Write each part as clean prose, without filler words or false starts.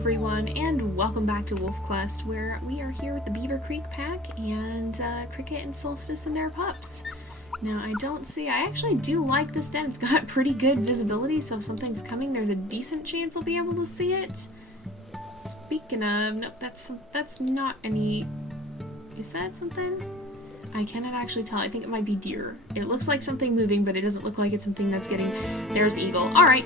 everyone, and welcome back to WolfQuest, where we are here with the Beaver Creek pack and Cricket and Solstice and their pups. Now, I actually do like this den. It's got pretty good visibility, so if something's coming, there's a decent chance I'll be able to see it. Speaking of, nope, that's not any... Is that something? I cannot actually tell. I think it might be deer. It looks like something moving, but it doesn't look like it's something that's getting... There's eagle. Alright,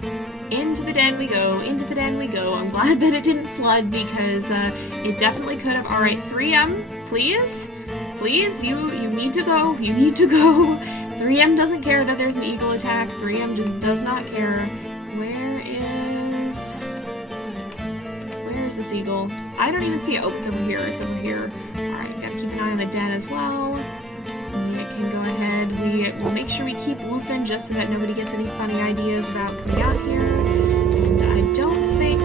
into the den we go, into the den we go. I'm glad that it didn't flood because it definitely could have. Alright, 3M, please? Please, you need to go. You need to go. 3M doesn't care that there's an eagle attack. 3M just does not care. Where is this eagle? I don't even see it. Oh, it's over here. It's over here. Alright, gotta keep an eye on the den as well. We can go ahead. We'll make sure we keep woofing just so that nobody gets any funny ideas about coming out here. And I don't think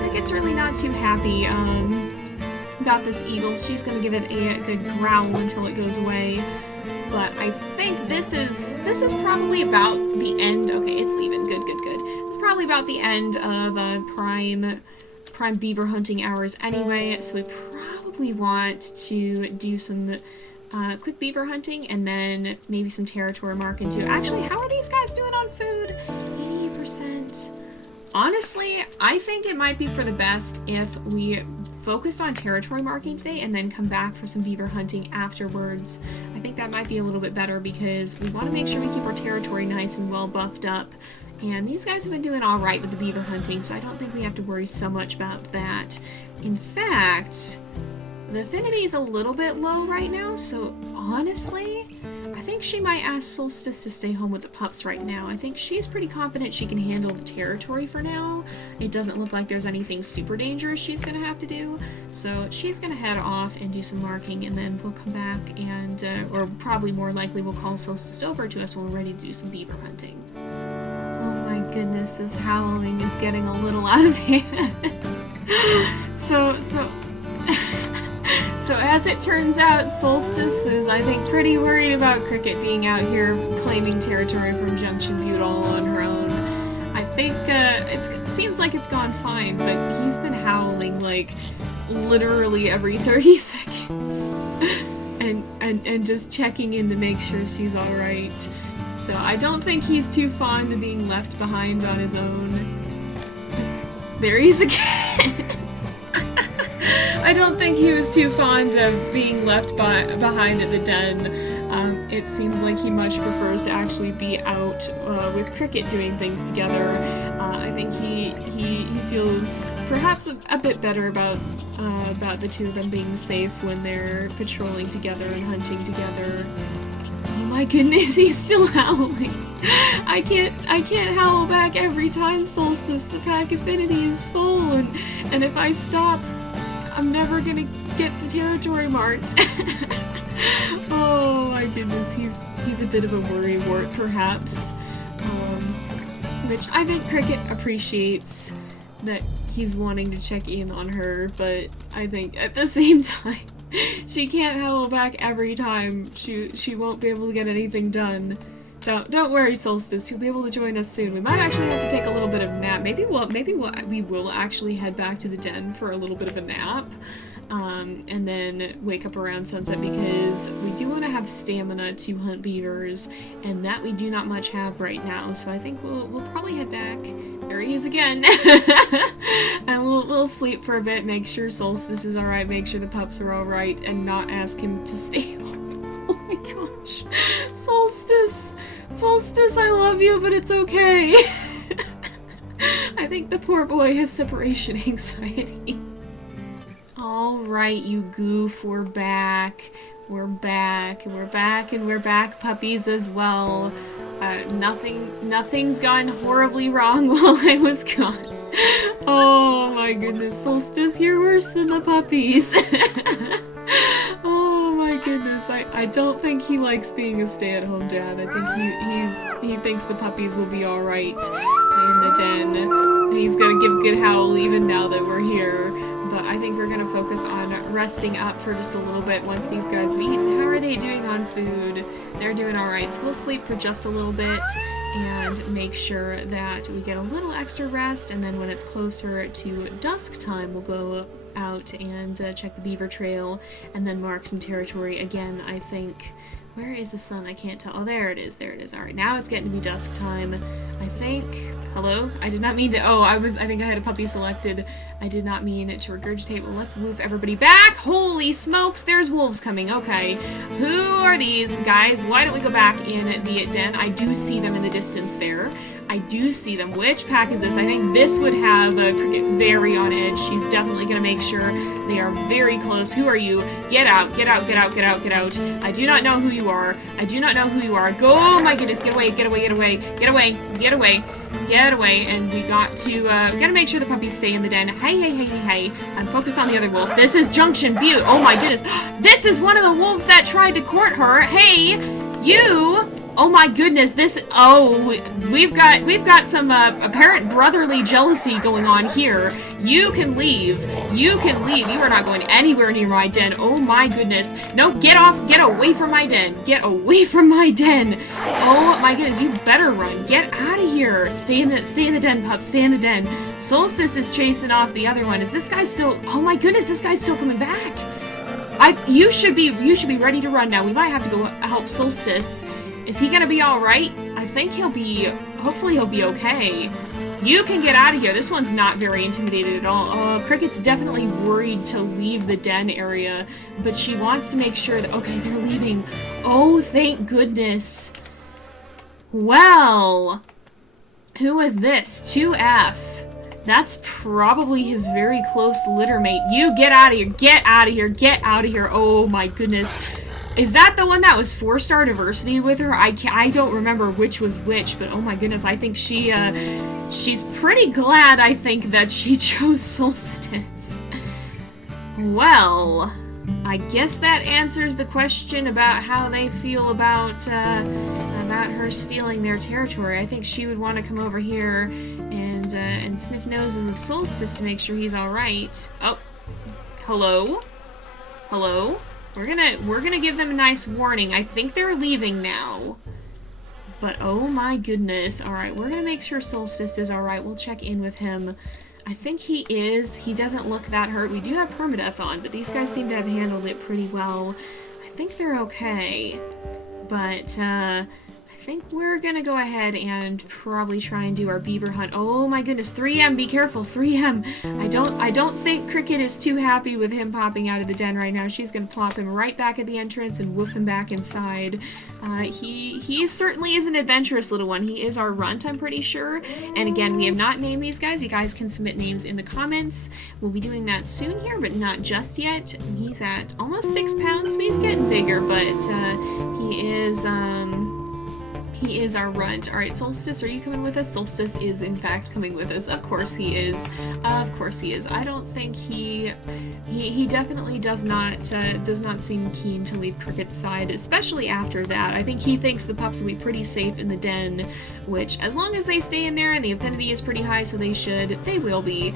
Cricket's really not too happy about this eagle. She's gonna give it a good growl until it goes away. But I think this is probably about the end. Okay, it's leaving. Good, good, good. It's probably about the end of prime beaver hunting hours anyway, so we probably want to do some quick beaver hunting and then maybe some territory marking too. Actually, how are these guys doing on food? 80%. Honestly, I think it might be for the best if we focus on territory marking today and then come back for some beaver hunting afterwards. I think that might be a little bit better because we want to make sure we keep our territory nice and well buffed up. And these guys have been doing alright with the beaver hunting, so I don't think we have to worry so much about that. In fact, the affinity is a little bit low right now, so honestly, I think she might ask Solstice to stay home with the pups right now. I think she's pretty confident she can handle the territory for now. It doesn't look like there's anything super dangerous she's going to have to do, so she's going to head off and do some marking, and then we'll come back and, or probably more likely we'll call Solstice over to us when we're ready to do some beaver hunting. My goodness, this howling is getting a little out of hand. So as it turns out, Solstice is, I think, pretty worried about Cricket being out here claiming territory from Junction Butte all on her own. I think it seems like it's gone fine, but he's been howling like literally every 30 seconds and just checking in to make sure she's all right. So I don't think he's too fond of being left behind on his own. There he is again! I don't think he was too fond of being left behind at the den. It seems like he much prefers to actually be out with Cricket doing things together. I think he feels perhaps a bit better about the two of them being safe when they're patrolling together and hunting together. Oh my goodness, he's still howling. I can't howl back every time, Solstice. The pack affinity is full, and if I stop, I'm never gonna get the territory marked. Oh my goodness, he's a bit of a worrywart, perhaps. Which I think Cricket appreciates that he's wanting to check in on her, but I think at the same time, she can't howl back every time. She won't be able to get anything done. Don't worry, Solstice. You'll be able to join us soon. We might actually have to take a little bit of a nap. Maybe we will actually head back to the den for a little bit of a nap, and then wake up around sunset because we do want to have stamina to hunt beavers, and that we do not much have right now. So I think we'll probably head back. There he is again. And we'll sleep for a bit, make sure Solstice is alright, make sure the pups are alright, and not ask him to stay home. Oh my gosh. Solstice, I love you, but it's okay. I think the poor boy has separation anxiety. Alright, you goof, we're back. We're back, and we're back, and we're back, puppies as well. Nothing's gone horribly wrong while I was gone. Oh my goodness, Solstice, you're worse than the puppies. Oh my goodness, I don't think he likes being a stay-at-home dad. I think he thinks the puppies will be alright in the den. He's gonna give a good howl even now that we're here. but I think we're gonna focus on resting up for just a little bit once these guys have eaten. How are they doing on food? They're doing alright, so we'll sleep for just a little bit and make sure that we get a little extra rest, and then when it's closer to dusk time, we'll go out and check the beaver trail and then mark some territory again. I think, where is the sun? I can't tell. Oh, there it is. There it is. All right, now it's getting to be dusk time. I think, hello? I did not mean to, I think I had a puppy selected. I did not mean to regurgitate. Well, let's woof everybody back. Holy smokes, there's wolves coming. Okay, who are these guys? Why don't we go back in the den? I do see them in the distance there. I do see them. Which pack is this? I think this would have Cricket very on edge. She's definitely going to make sure they are very close. Who are you? Get out, get out, get out, get out, get out. I do not know who you are. I do not know who you are. Go, oh my goodness, get away, get away, get away, get away, get away, get away. And we got to make sure the puppies stay in the den. Hey, hey, hey, hey, hey. I'm focused on the other wolf. This is Junction Butte. Oh my goodness. This is one of the wolves that tried to court her. Hey, you. Oh my goodness, we've got some apparent brotherly jealousy going on here. You can leave. You can leave. You are not going anywhere near my den. Oh my goodness. No, get off. Get away from my den. Get away from my den. Oh my goodness, you better run. Get out of here. Stay in the den, pup. Stay in the den. Solstice is chasing off the other one. Is this guy still, oh my goodness, this guy's still coming back. You should be ready to run now. We might have to go help Solstice. Is he gonna be alright? I think hopefully he'll be okay. You can get out of here. This one's not very intimidated at all. Cricket's definitely worried to leave the den area, but she wants to make sure that, okay, they're leaving. Oh, thank goodness. Well, who is this? 2F. That's probably his very close litter mate. You get out of here. Get out of here. Get out of here. Oh my goodness. Is that the one that was 4-star diversity with her? I don't remember which was which, but oh my goodness, I think she's pretty glad, I think, that she chose Solstice. Well, I guess that answers the question about how they feel about her stealing their territory. I think she would want to come over here and sniff noses with Solstice to make sure he's all right. Oh, hello, hello. We're gonna give them a nice warning. I think they're leaving now. But oh my goodness. Alright, we're gonna make sure Solstice is alright. We'll check in with him. I think he is. He doesn't look that hurt. We do have permadeath on, but these guys seem to have handled it pretty well. I think they're okay. But I think we're gonna go ahead and probably try and do our beaver hunt. Oh my goodness, 3M, be careful, 3M. I don't think Cricket is too happy with him popping out of the den right now. She's gonna plop him right back at the entrance and woof him back inside. He certainly is an adventurous little one. He is our runt, I'm pretty sure. And again, we have not named these guys. You guys can submit names in the comments. We'll be doing that soon here, but not just yet. He's at almost 6 pounds, so he's getting bigger, but he is our runt. Alright, Solstice, are you coming with us? Solstice is, in fact, coming with us. Of course he is. Of course he is. I don't think he definitely does not seem keen to leave Cricket's side, especially after that. I think he thinks the pups will be pretty safe in the den, which, as long as they stay in there and the affinity is pretty high, so they will be.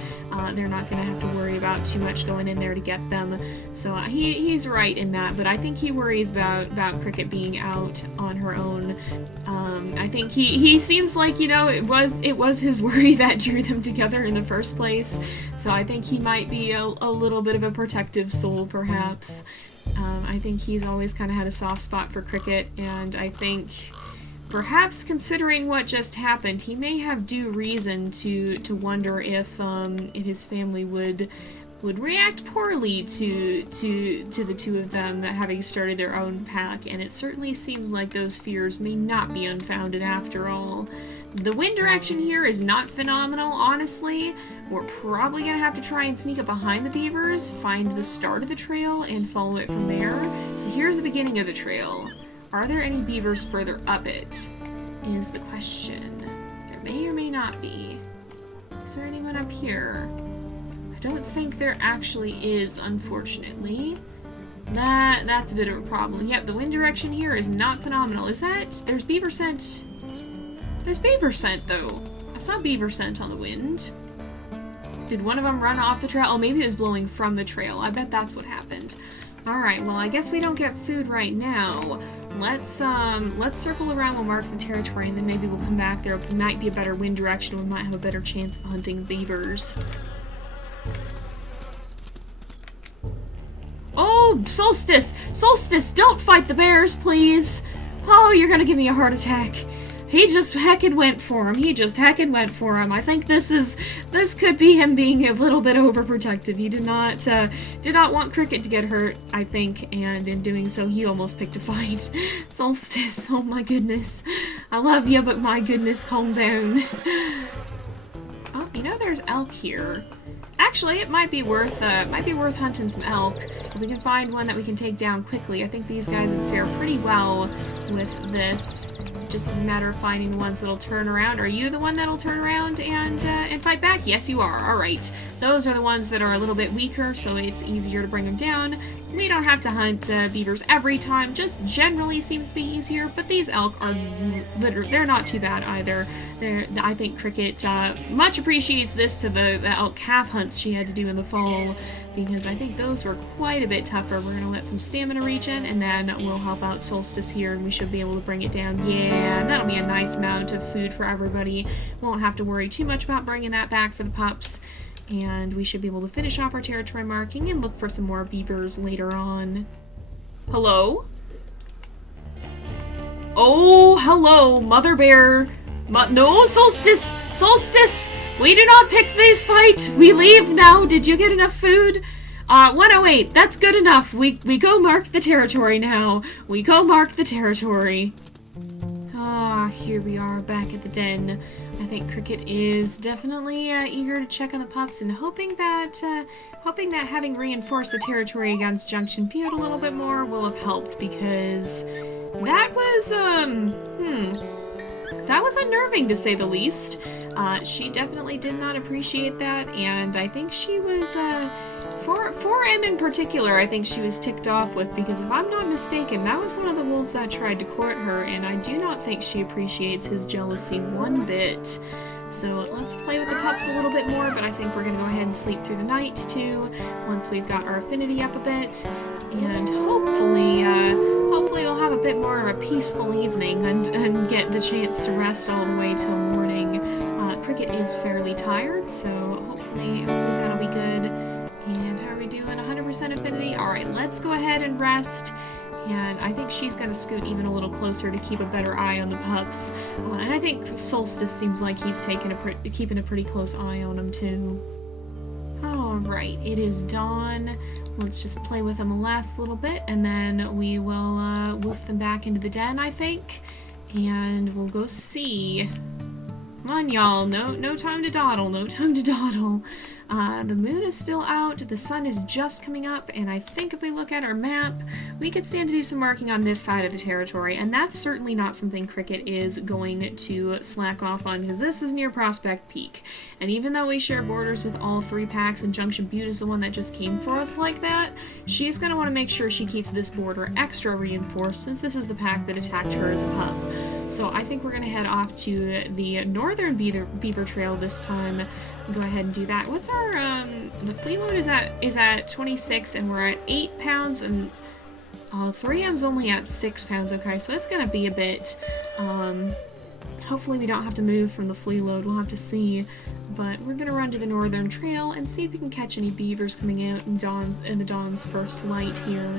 They're not going to have to worry about too much going in there to get them. So he's right in that, but I think he worries about Cricket being out on her own. I think he seems like, you know, it was his worry that drew them together in the first place. So I think he might be a little bit of a protective soul, perhaps. I think he's always kind of had a soft spot for Cricket, and I think perhaps considering what just happened, he may have due reason to wonder if his family would react poorly to the two of them having started their own pack, and it certainly seems like those fears may not be unfounded after all. The wind direction here is not phenomenal, honestly. We're probably gonna have to try and sneak up behind the beavers, find the start of the trail, and follow it from there. So here's the beginning of the trail. Are there any beavers further up it, is the question. There may or may not be. Is there anyone up here? I don't think there actually is, unfortunately. That's a bit of a problem. Yep, the wind direction here is not phenomenal. Is that... There's beaver scent. There's beaver scent, though. I saw beaver scent on the wind. Did one of them run off the trail? Oh, maybe it was blowing from the trail. I bet that's what happened. Alright, well, I guess we don't get food right now. Let's circle around, we'll mark some territory, and then maybe we'll come back. There might be a better wind direction, we might have a better chance of hunting beavers. Oh, Solstice! Solstice, don't fight the bears, please! Oh, you're gonna give me a heart attack. He just heckin' went for him. He just heckin' went for him. I think this could be him being a little bit overprotective. He did not want Cricket to get hurt, I think, and in doing so, he almost picked a fight. Solstice, oh my goodness. I love you, but my goodness, calm down. Oh, you know there's elk here. Actually, it might be worth hunting some elk. If we can find one that we can take down quickly. I think these guys would fare pretty well with this. Just as a matter of finding the ones that'll turn around. Are you the one that'll turn around and fight back? Yes, you are. All right. Those are the ones that are a little bit weaker, so it's easier to bring them down. We don't have to hunt beavers every time. Just generally seems to be easier. But these elk are they're not too bad either. I think Cricket much appreciates this to the elk calf hunts she had to do in the fall, because I think those were quite a bit tougher. We're gonna let some stamina reach in, and then we'll help out Solstice here, and we should be able to bring it down. Yeah, that'll be a nice amount of food for everybody. Won't have to worry too much about bringing that back for the pups, and we should be able to finish off our territory marking and look for some more beavers later on. Hello? Oh, hello, Mother Bear. No, Solstice! Solstice! We do not pick this fight! We leave now! Did you get enough food? 108, that's good enough. We go mark the territory now. We go mark the territory. Ah, here we are back at the den. I think Cricket is definitely eager to check on the pups, and hoping that having reinforced the territory against Junction Butte a little bit more will have helped, because that was unnerving, to say the least. She definitely did not appreciate that, and I think she was, for him in particular, I think she was ticked off with, because if I'm not mistaken, that was one of the wolves that tried to court her, and I do not think she appreciates his jealousy one bit. So let's play with the pups a little bit more, but I think we're going to go ahead and sleep through the night, too, once we've got our affinity up a bit, and hopefully we'll have a bit more of a peaceful evening and get the chance to rest all the way till morning. Cricket is fairly tired, so hopefully that'll be good. And how are we doing? 100% affinity? Alright, let's go ahead and rest. And I think she's going to scoot even a little closer to keep a better eye on the pups. And I think Solstice seems like he's keeping a pretty close eye on them, too. Alright, it is dawn. Let's just play with them a last little bit, and then we will wolf them back into the den, I think. And we'll go see. Come on, y'all. No time to dawdle. No time to dawdle. The moon is still out, the sun is just coming up, and I think if we look at our map, we could stand to do some marking on this side of the territory, and that's certainly not something Cricket is going to slack off on, because this is near Prospect Peak. And even though we share borders with all three packs, and Junction Butte is the one that just came for us like that, she's going to want to make sure she keeps this border extra reinforced, since this is the pack that attacked her as a pup. So I think we're going to head off to the northern Beaver Trail this time. Go ahead and do that. What's our, the fleet load is at 26, and we're at 8 pounds, and 3M's only at 6 pounds, okay, so it's gonna be a bit, hopefully we don't have to move from the flea load, we'll have to see, but we're gonna run to the northern trail and see if we can catch any beavers coming out in the dawn's first light here.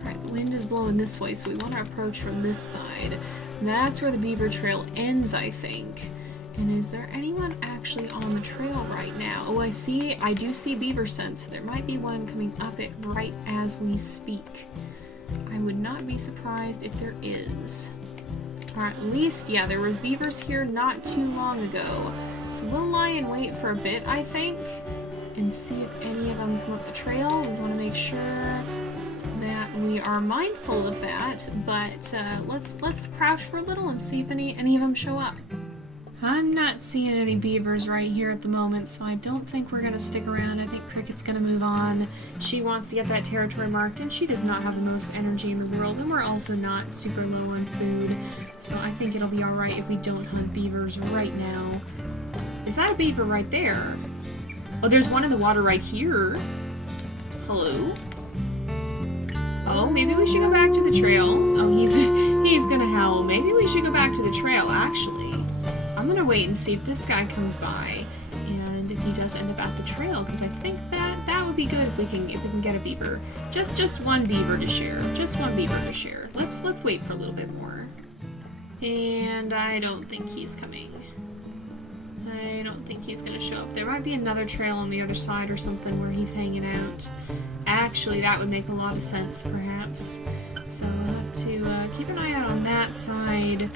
Alright, the wind is blowing this way, so we want to approach from this side. That's where the Beaver Trail ends, I think. And is there anyone actually on the trail right now? Oh, I do see beaver scents. There might be one coming up it right as we speak. I would not be surprised if there is. Or at least, yeah, there was beavers here not too long ago. So we'll lie in wait for a bit, I think, and see if any of them come up the trail. We want to make sure that we are mindful of that, but let's crouch for a little and see if any of them show up. I'm not seeing any beavers right here at the moment, so I don't think we're going to stick around. I think Cricket's going to move on. She wants to get that territory marked, and she does not have the most energy in the world, and we're also not super low on food, so I think it'll be alright if we don't hunt beavers right now. Is that a beaver right there? Oh, there's one in the water right here. Hello? Oh, maybe we should go back to the trail. Oh, he's gonna howl. Maybe we should go back to the trail, actually. I'm gonna wait and see if this guy comes by, and if he does end up at the trail, because I think that would be good if we can get a beaver. Just one beaver to share. Just one beaver to share. Let's wait for a little bit more. And I don't think he's coming. I don't think he's gonna show up. There might be another trail on the other side or something where he's hanging out. Actually, that would make a lot of sense, perhaps. So we'll have to keep an eye out on that side.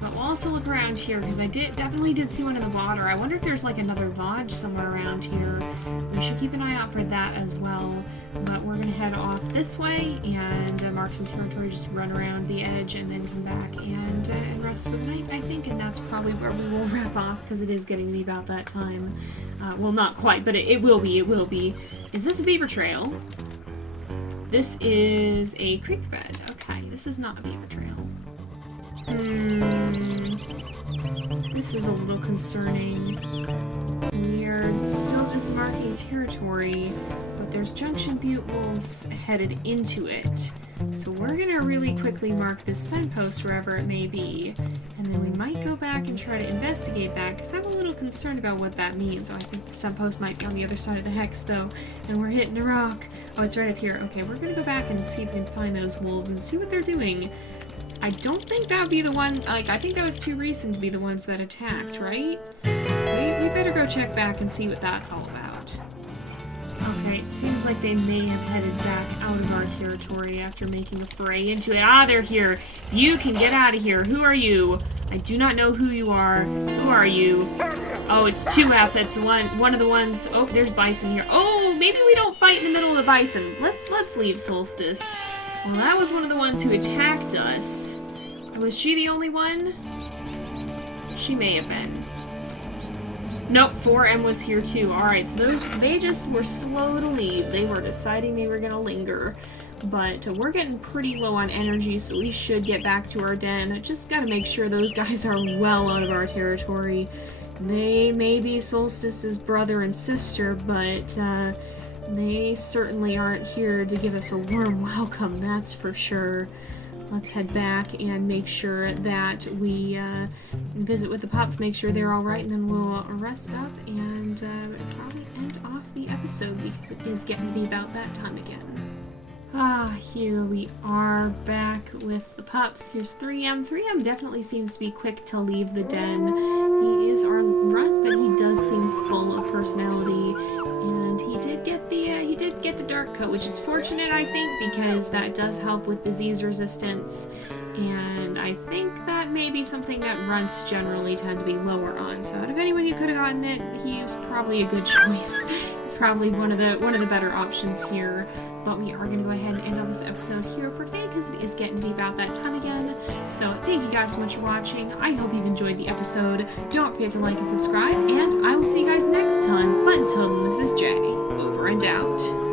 But we'll also look around here, because I definitely did see one in the water. I wonder if there's like another lodge somewhere around here. We should keep an eye out for that as well. But we're going to head off this way and mark some territory, just run around the edge and then come back and rest for the night, I think. And that's probably where we will wrap off, because it is getting to be about that time. Well, not quite, but it will be. It will be. Is this a beaver trail? This is a creek bed. Okay, this is not a beaver trail. This is a little concerning. We are still just marking territory, but there's Junction Butte wolves headed into it. So we're gonna really quickly mark this signpost wherever it may be, and then we might go back and try to investigate that, because I'm a little concerned about what that means. Oh, I think the signpost might be on the other side of the hex, though, and we're hitting a rock. Oh, it's right up here. Okay, we're gonna go back and see if we can find those wolves and see what they're doing. I don't think that would be the one, like, I think that was too recent to be the ones that attacked, right? We better go check back and see what that's all about. Okay, it seems like they may have headed back out of our territory after making a foray into it. Ah, they're here. You can get out of here. Who are you? I do not know who you are. Who are you? Oh, it's 2F. That's one of the ones. Oh, there's bison here. Oh, maybe we don't fight in the middle of the bison. Let's leave Solstice. Well, that was one of the ones who attacked us. Was she the only one? She may have been. Nope, 4M was here too. Alright, so they just were slow to leave. They were deciding they were gonna linger. But we're getting pretty low on energy, so we should get back to our den. Just gotta make sure those guys are well out of our territory. They may be Solstice's brother and sister, but they certainly aren't here to give us a warm welcome, that's for sure. Let's head back and make sure that we visit with the pups, make sure they're alright, and then we'll rest up and probably end off the episode, because it is getting to be about that time again. Ah, here we are back with the pups. Here's 3M. 3M definitely seems to be quick to leave the den. He is our runt, but he does seem full of personality. And he did get the dark coat, which is fortunate, I think, because that does help with disease resistance. And I think that may be something that runts generally tend to be lower on. So out of anyone who could have gotten it, he was probably a good choice. He's probably one of the better options here. But we are going to go ahead and end on this episode here for today, because it is getting to be about that time again. So thank you guys so much for watching. I hope you've enjoyed the episode. Don't forget to like and subscribe, and I will see you guys next time. But until then, this is Jay, over and out.